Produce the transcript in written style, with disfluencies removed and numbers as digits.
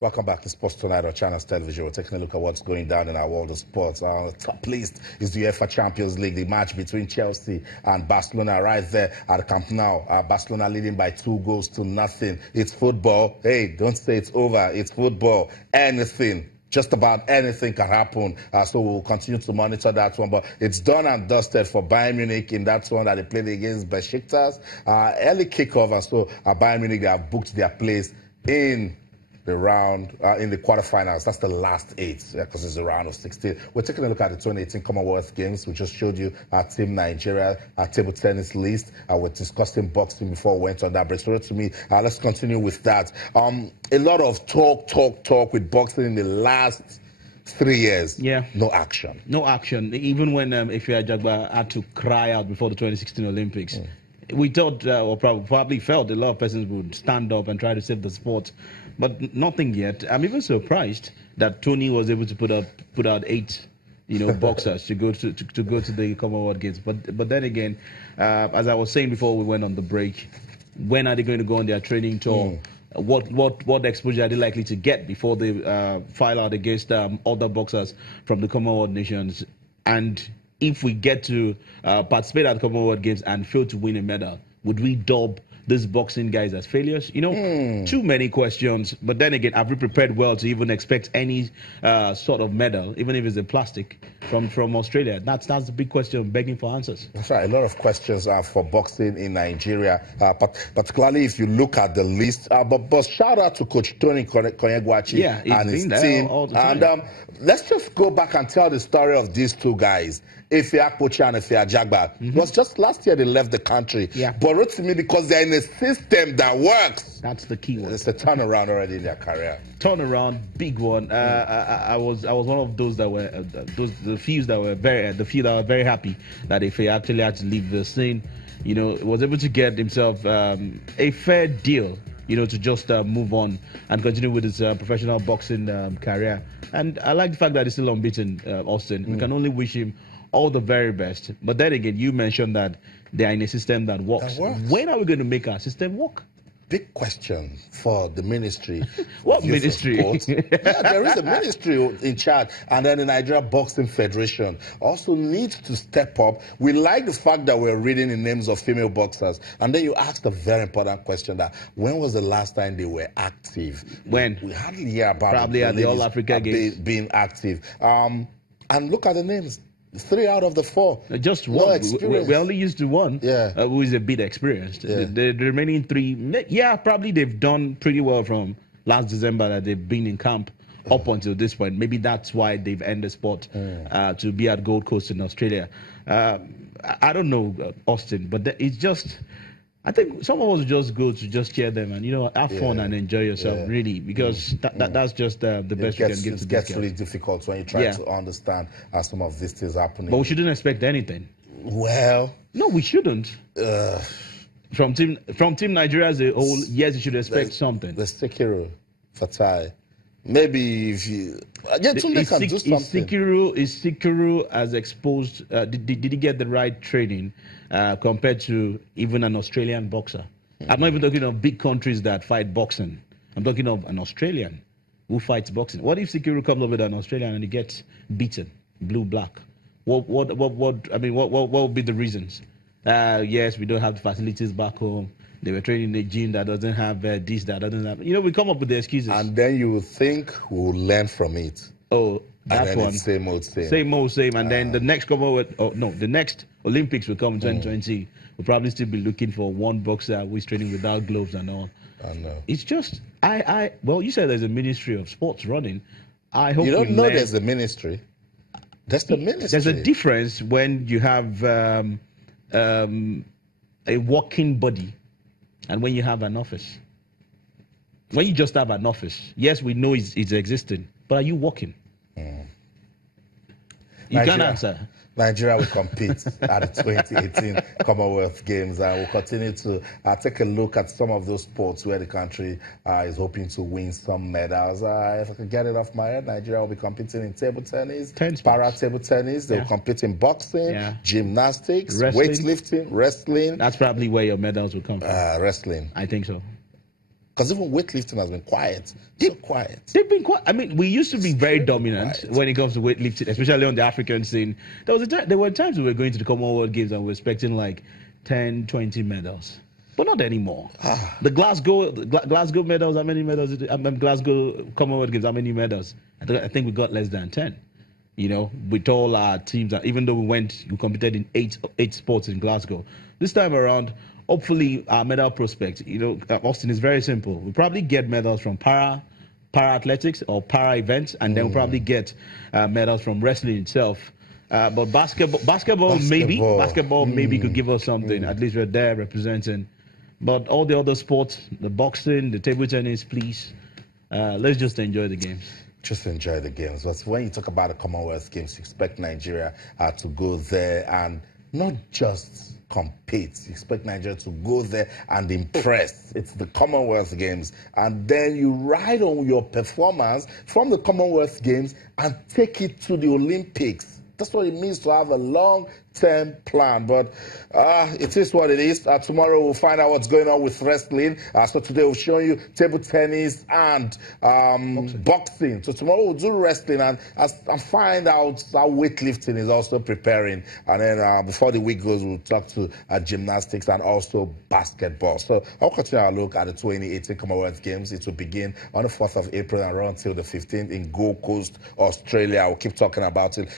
Welcome back to Sports Tonight on Channels Television. We're taking a look at what's going down in our world of sports. Our top list is the UEFA Champions League, the match between Chelsea and Barcelona right there at the Camp Nou. Barcelona leading by 2-0. It's football. Hey, don't say it's over. It's football. Anything. Just about anything can happen, so we'll continue to monitor that one. But it's done and dusted for Bayern Munich in that one that they played against Besiktas. Early kickoff, and so Bayern Munich, they have booked their place in the round, in the quarterfinals. That's the last 8, because it's a round of 16. We're taking a look at the 2018 Commonwealth Games. We just showed you our Team Nigeria, our table tennis list. We're discussing boxing before we went on that break. So to me, let's continue with that. A lot of talk with boxing in the last 3 years. Yeah. No action. No action. Even when Ifeanyi Jagba had to cry out before the 2016 Olympics. We thought, or probably felt, a lot of persons would stand up and try to save the sport, but nothing yet. I'm even surprised that Tony was able to put out 8, boxers to go to the Commonwealth Games. But then again, as I was saying before we went on the break, when are they going to go on their training tour? What exposure are they likely to get before they file out against other boxers from the Commonwealth nations? And if we get to participate at the Commonwealth Games and fail to win a medal, would we dub these boxing guys as failures? Too many questions. But then again, have we prepared well to even expect any sort of medal, even if it's in plastic, from Australia? That's the big question, begging for answers. That's right. A lot of questions for boxing in Nigeria, particularly if you look at the list. But shout out to Coach Tony Konyegwachi and his team. All the time. And let's just go back and tell the story of these two guys. Ifeanyi and Ifeanyi Jagba. It was just last year they left the country. Yeah. But to me, because they're in a system that works. That's the key one. It's a turnaround already in their career. Turnaround, big one. I was one of those that were the few that were very happy that Ifeanyi actually had to leave the scene. Was able to get himself a fair deal. To just move on and continue with his professional boxing career. And I like the fact that he's still unbeaten, Austin. We can only wish him all the very best. But then again, you mentioned that they are in a system that works. When are we going to make our system work? Big question for the ministry. What ministry? Yeah, there is a ministry in charge. And then the Nigeria Boxing Federation also needs to step up. We like the fact that we're reading the names of female boxers. And then you ask a very important question that when was the last time they were active? When? We hardly hear about probably at the All Africa Games being active. And look at the names. 3 out of the 4. Just one. We only used to one. Yeah. Who is a bit experienced. Yeah. The remaining 3, probably they've done pretty well from last December that they've been in camp up until this point. Maybe that's why they've ended the sport to be at Gold Coast in Australia. I don't know, Austin, but it's just. I think some of us just go to just cheer them and have fun and enjoy yourself, really, because that's just the best you can give to It gets really difficult when you try to understand some of these things happening. But we shouldn't expect anything. Well, no, we shouldn't. From Team Nigeria as a whole, yes, you should expect something. The Sikiru Fatai. Maybe if you can do something. Is Sikiru as exposed? Did he get the right training compared to even an Australian boxer? I'm not even talking of big countries that fight boxing. I'm talking of an Australian who fights boxing. What if Sikiru comes over with an Australian and he gets beaten, blue-black? What would be the reasons? Yes, we don't have the facilities back home. They were training in a gym that doesn't have this, that doesn't have. We come up with the excuses. And then you will think we'll learn from it. Oh, that one. Same old. And then the next the next Olympics will come in 2020. We'll probably still be looking for one boxer who's training without gloves and all. I know. It's just, well, you said there's a Ministry of Sports running. I hope you don't know there's a ministry. That's the ministry. There's a difference when you have a working body and when you have an office. When you just have an office, yes, we know it's existing, but are you working? You can answer. Nigeria will compete at the 2018 Commonwealth Games, and we'll continue to take a look at some of those sports where the country is hoping to win some medals. If I can get it off my head, Nigeria will be competing in table tennis, para-table tennis. They'll compete in boxing, gymnastics, weightlifting, wrestling. That's probably where your medals will come from. Wrestling. I think so. Because even weightlifting has been quiet. So quiet. They've been quiet. I mean, we used to be very dominant when it comes to weightlifting, especially on the African scene. There were times we were going to the Commonwealth Games and we were expecting like 10, 20 medals. But not anymore. The Glasgow medals, how many medals? Glasgow Commonwealth Games, how many medals? I think we got less than 10. You know, with all our teams, even though we competed in eight sports in Glasgow. This time around, hopefully our medal prospect, you know, Austin, is very simple. We'll probably get medals from para athletics or para events, and then we'll probably get medals from wrestling itself. But basketball maybe could give us something. At least we're there representing. But all the other sports, the boxing, the table tennis, please, let's just enjoy the games. Just enjoy the games. But when you talk about the Commonwealth Games, you expect Nigeria to go there and not just compete. You expect Nigeria to go there and impress. It's the Commonwealth Games. And then you ride on your performance from the Commonwealth Games and take it to the Olympics. That's what it means to have a long-term plan. But it is what it is. Tomorrow we'll find out what's going on with wrestling. So today we'll show you table tennis and boxing. So tomorrow we'll do wrestling and find out how weightlifting is also preparing. And then before the week goes, we'll talk to gymnastics and also basketball. So I'll continue our look at the 2018 Commonwealth Games. It will begin on the 4th of April and run until the 15th in Gold Coast, Australia. We'll keep talking about it.